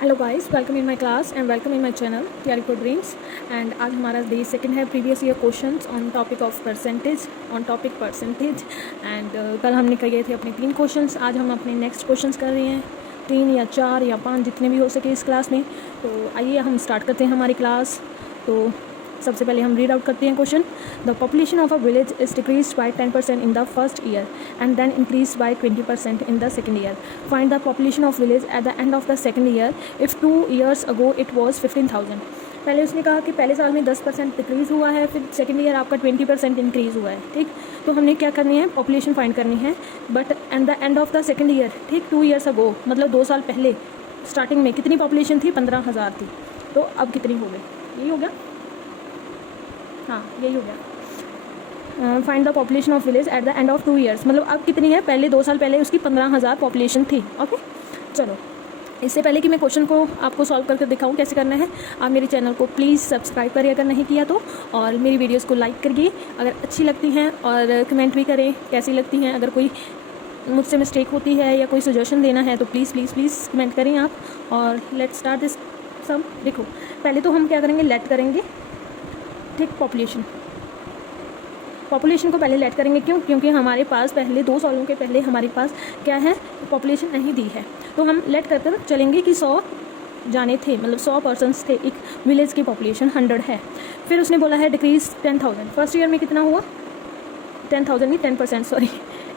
Hello guys, welcome in my class and welcome in my channel theory for dreams. And आज हमारा day second है previous year questions on topic of percentage and कल हमने किए थे अपने 3 questions. आज हम अपने नेक्स्ट क्वेश्चंस कर रहे हैं, 3 या 4 या 5 जितने भी हो सके इस क्लास में। तो आइए हम स्टार्ट करते हैं हमारी क्लास। तो सबसे पहले हम रीड आउट करते हैं question. The population of a village is decrease by 10% in the first year and then increase by 20% in the second year. Find the population of village at the end of the second year if 2 years ago it was 15,000। पहले उसने कहा कि पहले साल में 10% decrease हुआ है, फिर सेकंड ईयर आपका 20% इंक्रीज़ हुआ है। ठीक, तो हमने क्या करनी है, पॉपुलेशन फाइंड करनी है। But at the end of the second year, ठीक, 2 years अगो मतलब 2 साल पहले स्टार्टिंग में कितनी पॉपुलेशन थी? 15,000 थी। तो अब कितनी हो गई? यही हो गया, हाँ यही हो गया। Find the population of village at the end of 2 years, मतलब अब कितनी है? पहले 2 साल पहले उसकी 15,000 पॉपुलेशन थी। ओके, चलो इससे पहले कि मैं क्वेश्चन को आपको सॉल्व करके दिखाऊं कैसे करना है, आप मेरे चैनल को प्लीज़ सब्सक्राइब करिए अगर नहीं किया तो, और मेरी वीडियोस को लाइक करिए अगर अच्छी लगती हैं, और कमेंट भी करें कैसी लगती हैं। अगर कोई मुझसे मिस्टेक होती है या कोई सजेशन देना है तो प्लीज़ प्लीज़ प्लीज़ कमेंट करें आप। और लेट्स स्टार्ट दिस सम। देखो पहले तो हम क्या करेंगे, लेट करेंगे। ठीक, पॉपुलेशन को पहले लेट करेंगे। क्यों? क्योंकि हमारे पास पहले 2 सालों के पहले हमारे पास क्या है, पॉपुलेशन नहीं दी है। तो हम लेट करते चलेंगे कि 100 जाने थे, मतलब 100 पर्सन्स थे, एक विलेज की पॉपुलेशन 100 है। फिर उसने बोला है डिक्रीज 10,000। फर्स्ट ईयर में कितना हुआ? 10,000 नहीं, 10%, सॉरी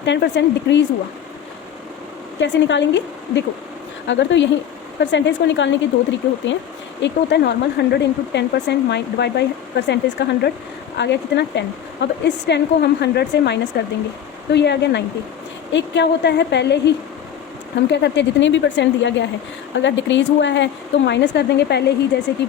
10% डिक्रीज़ हुआ। कैसे निकालेंगे? देखो, अगर तो यही परसेंटेज को निकालने के 2 तरीके होते हैं। एक तो होता है normal 100 into 10% divide by percentage का 100, आ गया कितना? 10। अब इस 10 को हम 100 से माइनस कर देंगे तो ये आ गया 90। एक क्या होता है, पहले ही हम क्या करते हैं, जितने भी परसेंट दिया गया है अगर डिक्रीज़ हुआ है तो माइनस कर देंगे पहले ही। जैसे कि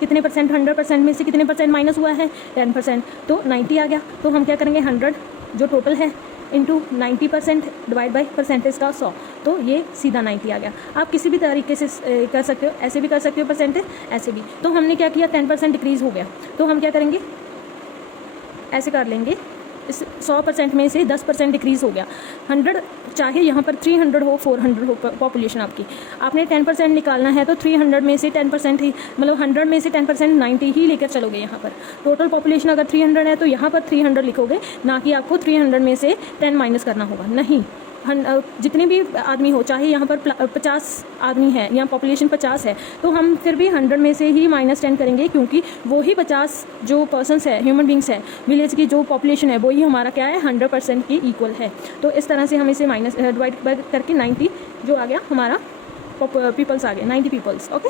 कितने परसेंट, 100% में से कितने परसेंट माइनस हुआ है? 10%, तो 90 आ गया। तो हम क्या करेंगे, 100 जो टोटल है इंटू 90% डिवाइड बाई परसेंटेज का 100, तो ये सीधा 90 आ गया। आप किसी भी तरीके से कर सकते हो, ऐसे भी कर सकते हो परसेंटेज, ऐसे भी। तो हमने क्या किया, 10% डिक्रीज़ हो गया तो हम क्या करेंगे, ऐसे कर लेंगे। इस 100% में से 10% डिक्रीज़ हो गया। 100 चाहे यहाँ पर 300 हो, 400 हो पॉपुलेशन आपकी, आपने 10% निकालना है तो 300 में से 10% ही, मतलब 100 में से 10% 90 ही लेकर चलोगे। यहाँ पर टोटल पॉपुलेशन अगर 300 है तो यहाँ पर 300 लिखोगे, ना कि आपको 300 में से 10 माइनस करना होगा। नहीं, जितने भी आदमी हो, चाहे यहाँ पर 50 आदमी है या पॉपुलेशन 50 है, तो हम फिर भी 100 में से ही -10 करेंगे, क्योंकि वही 50 जो पर्सन्स है, ह्यूमन बींग्स है, विलेज की जो पॉपुलेशन है वही हमारा क्या है, 100% की इक्वल है। तो इस तरह से हम इसे माइनस डिवाइड करके 90 जो आ गया हमारा पीपल्स आ गए, 90 पीपल्स। ओके,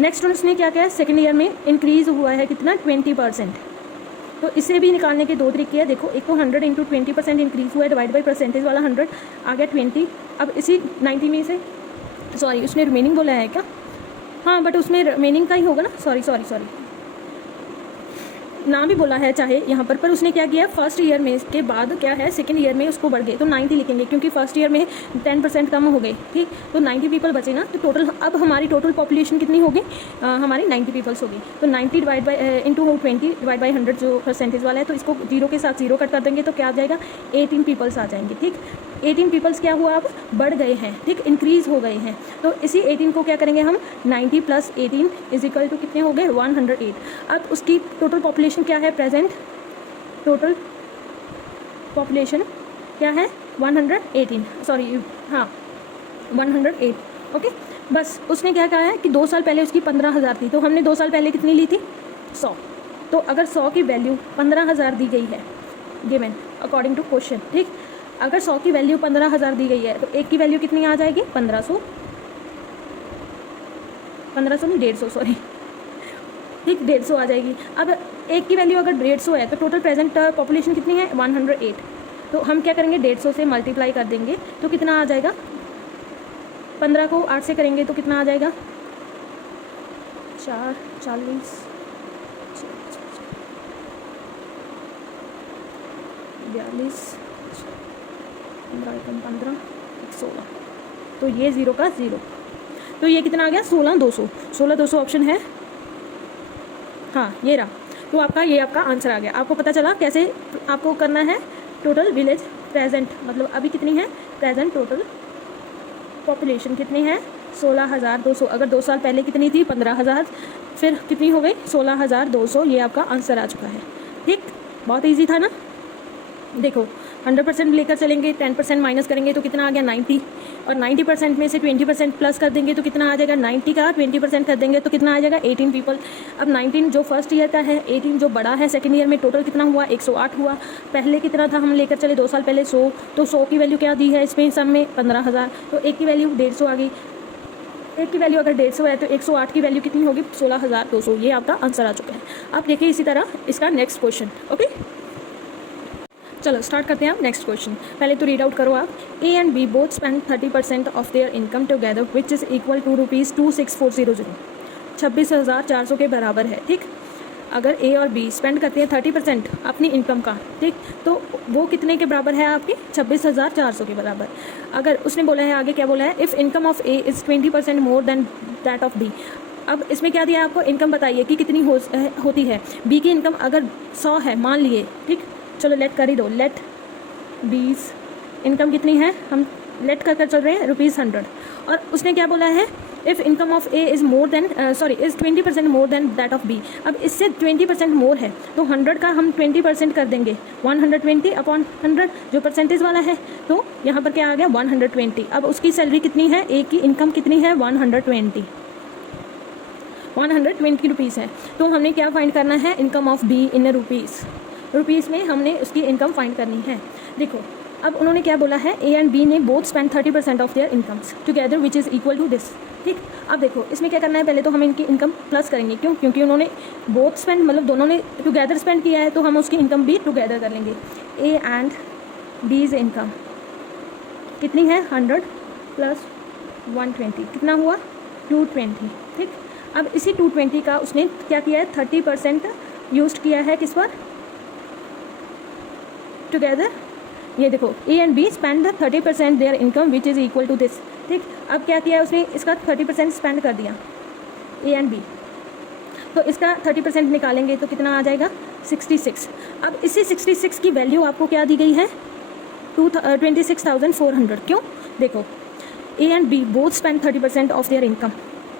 नेक्स्ट उसने क्या किया, सेकेंड ईयर में इंक्रीज़ हुआ है कितना? 20%। तो इसे भी निकालने के 2 तरीके हैं। देखो, एक तो 100 इंटू 20% इंक्रीज़ हुआ है, डिवाइड बाई परसेंटेज वाला 100 आ गया 20। अब इसी 90 में से, सॉरी उसने रिमेनिंग बोला है क्या? हाँ, बट उसमें रिमेनिंग का ही होगा ना, सॉरी ना भी बोला है चाहे यहाँ पर उसने क्या किया, फर्स्ट ईयर में के बाद क्या है, सेकंड ईयर में उसको बढ़ गए तो 90 लिखेंगे, क्योंकि फर्स्ट ईयर में 10% कम हो गए। ठीक, तो 90 पीपल बचे ना, तो टोटल अब हमारी टोटल पॉपुलेशन कितनी होगी, हमारी 90 पीपल्स होगी। तो 90 divide by into 20 divide by 100 जो परसेंटेज वाला है, तो इसको 0 के साथ 0 कट कर देंगे तो क्या आ जाएगा, 18 पीपल्स आ जाएंगे। ठीक, 18 पीपल्स क्या हुआ, अब बढ़ गए हैं। ठीक, इंक्रीज़ हो गए हैं। तो इसी 18 को क्या करेंगे हम, 90 + 18 इज इक्वल टू कितने हो गए, 108। अब उसकी टोटल पॉपुलेशन क्या है, प्रेजेंट टोटल पॉपुलेशन क्या है, 118, सॉरी हाँ 108। ओके, बस उसने क्या कहा है कि 2 साल पहले उसकी 15,000 थी, तो हमने 2 साल पहले कितनी ली थी, 100। तो अगर 100 की वैल्यू 15,000 दी गई है, गिवन अकॉर्डिंग टू क्वेश्चन, ठीक, अगर 100 की वैल्यू 15,000 दी गई है तो एक की वैल्यू कितनी आ जाएगी, 1500 नहीं 150, सॉरी, ठीक 150 आ जाएगी। अब एक की वैल्यू अगर 150 है तो टोटल प्रेजेंट पॉपुलेशन कितनी है, 108। तो हम क्या करेंगे, 150 से मल्टीप्लाई कर देंगे तो कितना आ जाएगा, 15 को 8 से करेंगे तो कितना आ जाएगा, 4 40 42 15 16, तो ये 0 का 0, तो ये कितना आ गया, 16,200 ऑप्शन है, हाँ ये रहा। तो ये आपका आंसर आ गया। आपको पता चला कैसे आपको करना है, टोटल विलेज प्रेजेंट, मतलब अभी कितनी है प्रेजेंट टोटल पॉपुलेशन कितनी है, 16,200। अगर 2 साल पहले कितनी थी? 15,000। फिर कितनी हो गई? 16,200। ये आपका आंसर आ चुका है। ठीक, बहुत ईजी था ना। देखो 100% लेकर चलेंगे, 10% माइनस करेंगे तो कितना आ गया? 90। और 90% में से 20% प्लस कर देंगे तो कितना आ जाएगा? 90 का 20% कर देंगे तो कितना आ जाएगा? 18 पीपल। अब 19 जो फर्स्ट ईयर का है, 18 जो बड़ा है सेकेंड ईयर में, टोटल कितना हुआ? 108 हुआ। पहले कितना था? हम लेकर चले 2 साल पहले 100। तो 100 की वैल्यू क्या दी है इसमें सब में? 15,000। तो एक की वैल्यू 150 आ गई। एक की वैल्यू अगर 150 है तो 108 की वैल्यू कितनी होगी? 16,200। ये आपका आंसर आ चुका है। अब देखिए इसी तरह इसका नेक्स्ट क्वेश्चन। ओके, चलो स्टार्ट करते हैं आप नेक्स्ट क्वेश्चन। पहले तो रीड आउट करो आप। A and B both spend 30% of their income together which is equal to ₹26,400। 26,400 के बराबर है। ठीक, अगर ए और बी स्पेंड करते हैं 30% अपनी इनकम का, ठीक, तो वो कितने के बराबर है आपकी? 26,400 के बराबर। अगर उसने बोला है आगे, क्या बोला है? If income of A is 20% more than that of B. अब इसमें क्या दिया है आपको? इनकम बताइए कि कितनी होती है। बी की इनकम अगर 100 है मान लिए, ठीक, चलो लेट कर ही दो। लेट बीस इनकम कितनी है? हम लेट कर चल रहे हैं ₹100। और उसने क्या बोला है? If income of A is more than is 20% more than that of B. अब इससे 20% मोर है तो 100 का हम 20% कर देंगे, 120 अपॉन 100 जो परसेंटेज वाला है। तो यहाँ पर क्या आ गया? 120। अब उसकी सैलरी कितनी है? ए की इनकम कितनी है? 120 रुपीज़ है। तो हमने क्या फाइंड करना है? Income of be in rupees में हमने उसकी इनकम फाइंड करनी है। देखो अब उन्होंने क्या बोला है? ए एंड बी ने both spend 30% of their incomes together which is equal to this. ठीक, अब देखो इसमें क्या करना है? पहले तो हम इनकी इनकम प्लस करेंगे। क्यों? क्योंकि उन्होंने बोथ स्पेंड मतलब दोनों ने टुगेदर स्पेंड किया है तो हम उसकी इनकम भी टुगेदर कर लेंगे। ए एंड बीज इनकम कितनी है? 100 प्लस 120 कितना हुआ? 220। ठीक, अब इसी 220 का उसने क्या किया है? 30% यूज किया है किस पर? टुगेदर। ये देखो A and B spend 30% their income which is equal to this. ठीक, अब क्या किया उसने? इसका 30% स्पेंड कर दिया ए एंड बी। तो इसका 30% निकालेंगे तो कितना आ जाएगा? 66। अब इसी 66 की वैल्यू आपको क्या दी गई है? 26,400। क्यों? देखो A and B both spend 30% of their income.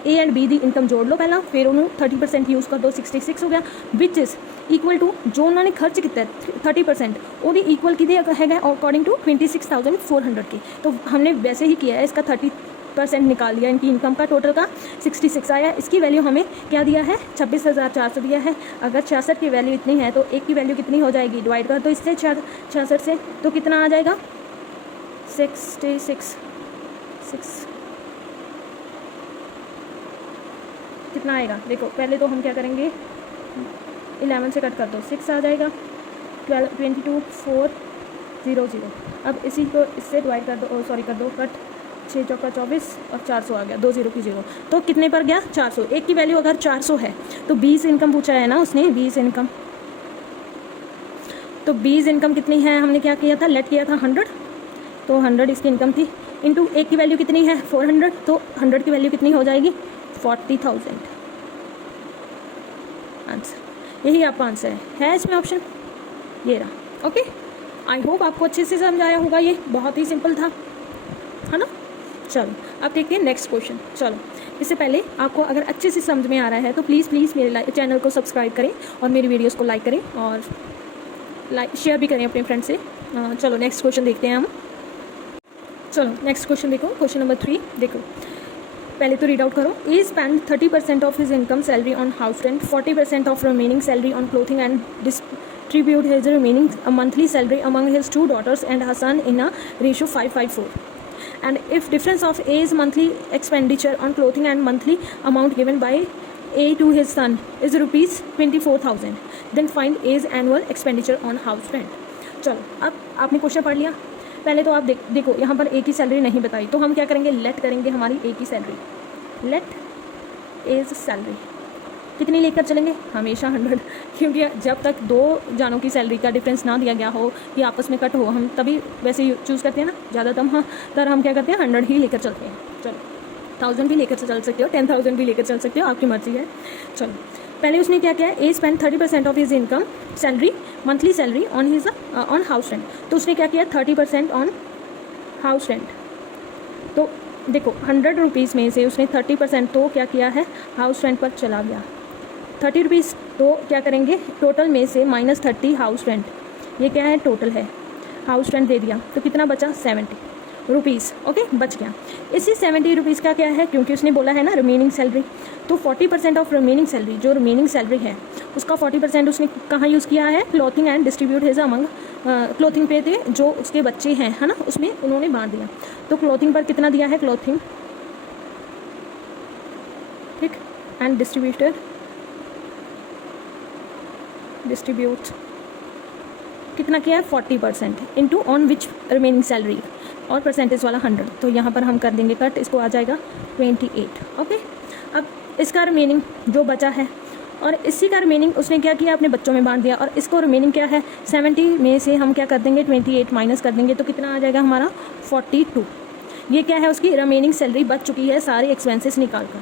A and B the income जोड़ लो पहला, फिर उन्होंने 30% यूज़ कर दो, 66 हो गया, विच इज़ इक्वल टू जो उन्होंने खर्च किया 30% वो इक्वल कितने है अकॉर्डिंग टू 26,400 की। तो हमने वैसे ही किया है, इसका 30% निकाल लिया इनकी इनकम का, टोटल का 66 आया। इसकी वैल्यू हमें क्या दिया है? 26,400 दिया है। अगर 66 की वैल्यू इतनी है तो एक की वैल्यू कितनी हो जाएगी? डिवाइड कर दो इससे 66 से, तो कितना आ जाएगा? 66 कितना आएगा? देखो पहले तो हम क्या करेंगे? 11 से कट कर दो, 6 आ जाएगा। 22 400। अब इसी को इससे डिवाइड कर दो, सॉरी कर दो कट, 6 चौका 24 और 400 आ गया, 2 0 की 0। तो कितने पर गया? 400। एक की वैल्यू अगर 400 है तो 20 इनकम पूछा है ना उसने, 20 इनकम। तो 20 इनकम कितनी है? हमने क्या किया था? लेट किया था 100, तो 100 इसकी इनकम थी, इंटू एक की वैल्यू कितनी है? 400, तो 100 की वैल्यू कितनी हो जाएगी? 40,000। आंसर यही आपका आंसर है इसमें ऑप्शन ये रहा। ओके, आई होप आपको अच्छे से समझ आया होगा। ये बहुत ही सिंपल था, है ना। चलो अब देखते हैं नेक्स्ट क्वेश्चन। चलो इससे पहले आपको अगर अच्छे से समझ में आ रहा है तो प्लीज़ मेरे चैनल को सब्सक्राइब करें और मेरी वीडियोस को लाइक करें और शेयर भी करें अपने फ्रेंड से। चलो नेक्स्ट क्वेश्चन देखते हैं हम। चलो नेक्स्ट क्वेश्चन देखो, क्वेश्चन नंबर 3 देखो, पहले तो रीड आउट करो। A spend 30% of his income salary on house rent, 40% of remaining salary on clothing and distribute his remaining monthly salary among his 2 daughters and her son in a ratio 5:4. And if difference of A's monthly expenditure on clothing and monthly amount given by A to his son is ₹24,000, then find A's annual expenditure on house rent. चलो अब आपने question पढ़ लिया। पहले तो आप देखो यहाँ पर ए की सैलरी नहीं बताई, तो हम क्या करेंगे? लेट करेंगे हमारी ए की सैलरी। लेट एज सैलरी कितनी लेकर चलेंगे? हमेशा 100, क्योंकि जब तक 2 जानों की सैलरी का डिफरेंस ना दिया गया हो कि आपस में कट हो, हम तभी वैसे चूज़ करते हैं ना ज़्यादातर। हाँ तर हम क्या करते हैं? 100 ही लेकर चलते हैं। चलो 1000 भी लेकर चल सकते हो, 10,000 भी लेकर चल सकते हो, आपकी मर्जी है। चलो पहले उसने क्या किया? A spend 30% of his income salary monthly salary on house rent. तो उसने क्या किया? 30% ऑन हाउस रेंट। तो देखो 100 रुपीज़ में से उसने 30% तो क्या किया है, हाउस रेंट पर चला गया। 30 रुपीज़ तो क्या करेंगे, टोटल में से -30 हाउस रेंट, ये क्या है, टोटल है, हाउस रेंट दे दिया तो कितना बचा, 70 रुपीज़। ओके, बच गया। इसी 70 रुपीज़ का क्या है, क्योंकि उसने बोला है ना रिमेनिंग सैलरी, तो 40% ऑफ रिमेनिंग सैलरी, जो रिमेनिंग सैलरी है उसका 40% उसने कहाँ यूज़ किया है, clothing and distribute his among, clothing पे थे जो उसके बच्चे हैं, है ना, उसमें उन्होंने बांट दिया। तो क्लॉथिंग पर कितना दिया है, क्लॉथिंग, ठीक, एंड डिस्ट्रीब्यूट कितना किया है, 40% into on which remaining salary, और परसेंटेज वाला 100, तो यहाँ पर हम कर देंगे कट, इसको आ जाएगा 28। ओके, अब इसका रिमेनिंग जो बचा है, और इसी का रिमेनिंग उसने क्या किया, अपने बच्चों में बांट दिया, और इसको रिमेनिंग क्या है, 70 में से हम क्या कर देंगे, 28 माइनस कर देंगे, तो कितना आ जाएगा हमारा, 42। ये क्या है, उसकी रिमेनिंग सैलरी बच चुकी है सारी एक्सपेंसेस निकाल कर।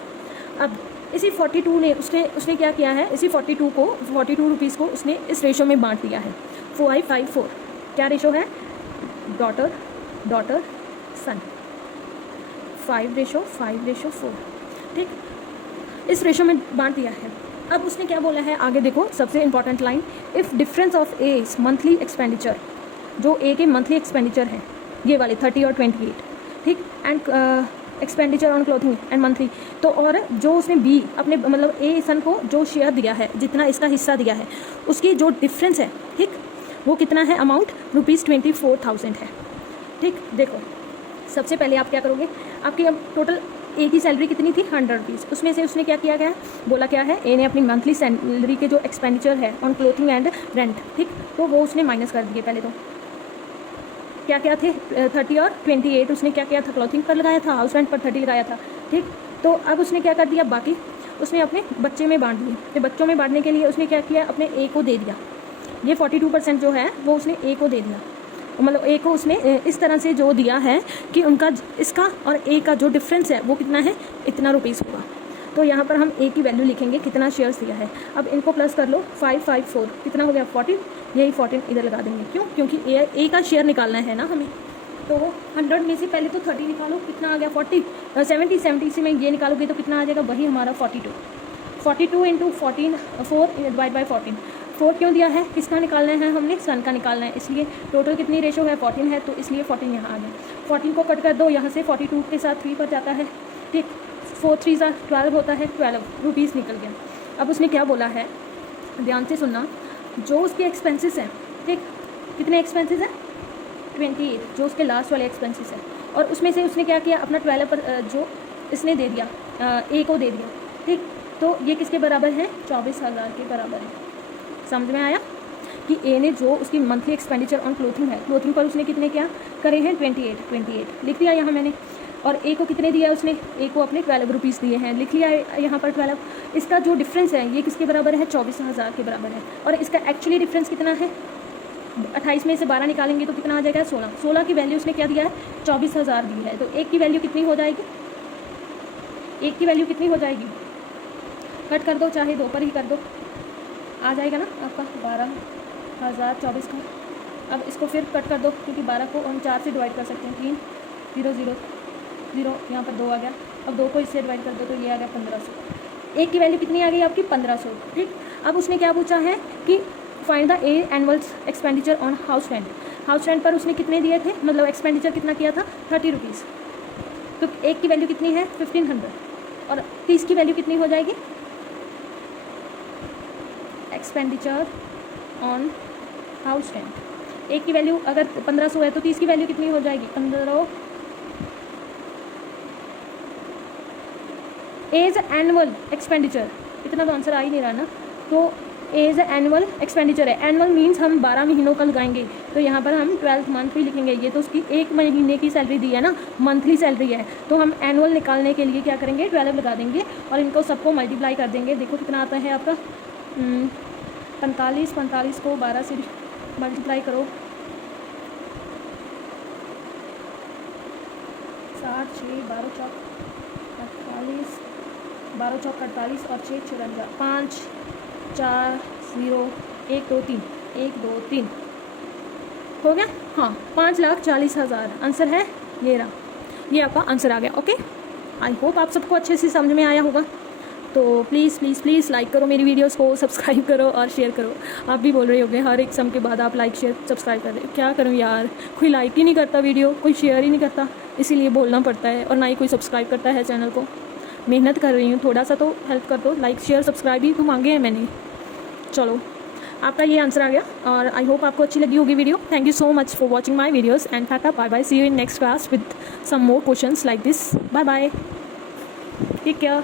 अब इसी 42 ने उसने क्या किया है, इसी 42 रुपीज़ को उसने इस रेशो में बांट दिया है, 5:4। क्या रेशो है, डॉटर सन, 5:4, ठीक, इस रेशो में बांट दिया है। अब उसने क्या बोला है आगे, देखो सबसे important line, if difference of A monthly expenditure, जो ए के मंथली एक्सपेंडिचर है ये वाले 30 और 28, ठीक, and expenditure on clothing and monthly, तो और जो उसने बी अपने मतलब ए सन को जो शेयर दिया है, जितना इसका हिस्सा दिया है, उसकी जो डिफरेंस है, ठीक, वो कितना है, अमाउंट ₹24,000 है। ठीक, देखो सबसे पहले आप क्या करोगे, आपकी अब टोटल ए की सैलरी कितनी थी, 100 रुपीज़, उसमें से उसने क्या किया गया, बोला क्या है, ए ने अपनी मंथली सैलरी के जो एक्सपेंडिचर है ऑन क्लोथिंग एंड रेंट, ठीक, तो वो उसने माइनस कर दिए। पहले तो क्या क्या थे, 30 और 28 उसने क्या किया था, क्लॉथिंग पर लगाया था, हाउस रेंट पर 30 लगाया था, ठीक। तो अब उसने क्या कर दिया, बाकी उसने अपने बच्चे में बांट दिए। तो बच्चों में बांटने के लिए उसने क्या किया, अपने ए को दे दिया, ये 42% जो है वो उसने ए को दे दिया, मतलब ए को उसने इस तरह से जो दिया है कि उनका इसका और ए का जो डिफरेंस है वो कितना है, इतना रुपीज़ होगा। तो यहाँ पर हम ए की वैल्यू लिखेंगे, कितना शेयर्स दिया है। अब इनको प्लस कर लो, 554 कितना हो गया, 14, यही 14 इधर लगा देंगे, क्यों, क्योंकि ए का शेयर निकालना है ना हमें। तो 100 में से पहले तो 30 निकालो, कितना आ गया 70 से मैं ये निकालोगे तो कितना आ जाएगा, वही हमारा 42 इंटू 14 4 डिवाइड बाई 14। 4 क्यों दिया है, किसका निकालना है, हमने सन का निकालना है, इसलिए टोटल कितनी रेशो है, 14 है, तो इसलिए 14 यहाँ आ गया। 14 को कट कर दो, यहाँ से 42 के साथ 3 पर जाता है, ठीक, 4 3 12 होता है, 12 रुपीज़ निकल गया। अब उसने क्या बोला है, ध्यान से सुनना, जो उसके एक्सपेंसेस हैं, ठीक, कितने एक्सपेंसेस हैं, 28, जो उसके लास्ट वाले एक्सपेंसेस हैं, और उसमें से उसने क्या किया, अपना 12 पर जो इसने दे दिया, ए को दे दिया, ठीक, तो ये किसके बराबर है, 24,000 के बराबर है। समझ में आया कि ए ने जो उसकी मंथली एक्सपेंडिचर ऑन क्लोथिंग है, क्लोथिंग पर उसने कितने क्या करे हैं, 28 लिख दिया यहाँ मैंने, और ए को कितने दिया उसने, ए को अपने 12 रुपीज़ दिए हैं, लिख लिया यहाँ पर 12। इसका जो डिफरेंस है ये किसके बराबर है, 24,000 के बराबर है, और इसका एक्चुअली डिफरेंस कितना है, 28 में से 12 निकालेंगे तो कितना आ जाएगा, 16 की वैल्यू उसने क्या दिया है, 24,000 दी है, तो एक की वैल्यू कितनी हो जाएगी, एक की वैल्यू कितनी हो जाएगी, कट कर दो, चाहे 2 पर ही कर दो, आ जाएगा ना आपका 12,024 का। अब इसको फिर कट कर दो, क्योंकि 12 को हम 4 से डिवाइड कर सकते हैं, 3 0 0 0, यहाँ पर 2 आ गया। अब 2 को इससे डिवाइड कर दो तो ये आ गया 1500। एक की वैल्यू कितनी आ गई आपकी, 1500, ठीक। अब उसने क्या पूछा है कि find the A annual expenditure on house rent. House rent पर उसने कितने दिए थे, मतलब एक्सपेंडिचर कितना किया था, 30 रुपीज़, तो एक की वैल्यू कितनी है, 1500, और 30 की वैल्यू कितनी हो जाएगी, एक्सपेंडिचर ऑन हाउस रेंट, एक की वैल्यू अगर 1500 है तो 30 की वैल्यू कितनी हो जाएगी, 15। एज एनुअल एक्सपेंडिचर, इतना तो आंसर आ ही नहीं रहा ना, तो एज एनुअल एक्सपेंडिचर है, एनुअल मीन्स हम 12 महीनों का लगाएंगे, तो यहाँ पर हम 12 मंथ भी लिखेंगे, ये तो उसकी एक महीने की सैलरी दी है ना, मंथली सैलरी है, तो हम एनुअल निकालने के लिए क्या करेंगे, 12 लगा देंगे और इनको सबको मल्टीप्लाई कर देंगे। देखो कितना आता है आपका, 45 को 12 से मल्टीप्लाई करो, 60 6 12 चौक 48, 12 चौक 48 और 6 54, 5 4 0 1 2 3 1 2 3 हो गया। हाँ, 5,40,000 आंसर है ये रहा। ये आपका आंसर आ गया। ओके, आई होप आप सबको अच्छे से समझ में आया होगा। तो प्लीज़ प्लीज़ प्लीज़ लाइक करो मेरी वीडियोस को, सब्सक्राइब करो और शेयर करो। आप भी बोल रहे होगे हर एक सम के बाद आप लाइक शेयर सब्सक्राइब कर रहे हो, क्या करूँ यार, कोई लाइक ही नहीं करता वीडियो, कोई शेयर ही नहीं करता, इसीलिए बोलना पड़ता है, और ना ही कोई सब्सक्राइब करता है चैनल को। मेहनत कर रही हूँ, थोड़ा सा तो हेल्प कर दो, लाइक शेयर सब्सक्राइब ही तो मांगे हैं मैंने। चलो, आपका ये आंसर आ गया और आई होप आपको अच्छी लगी होगी video. Thank you so much for watching my videos and टाटा bye bye, see you in next class with some more questions like this. Bye bye, take care.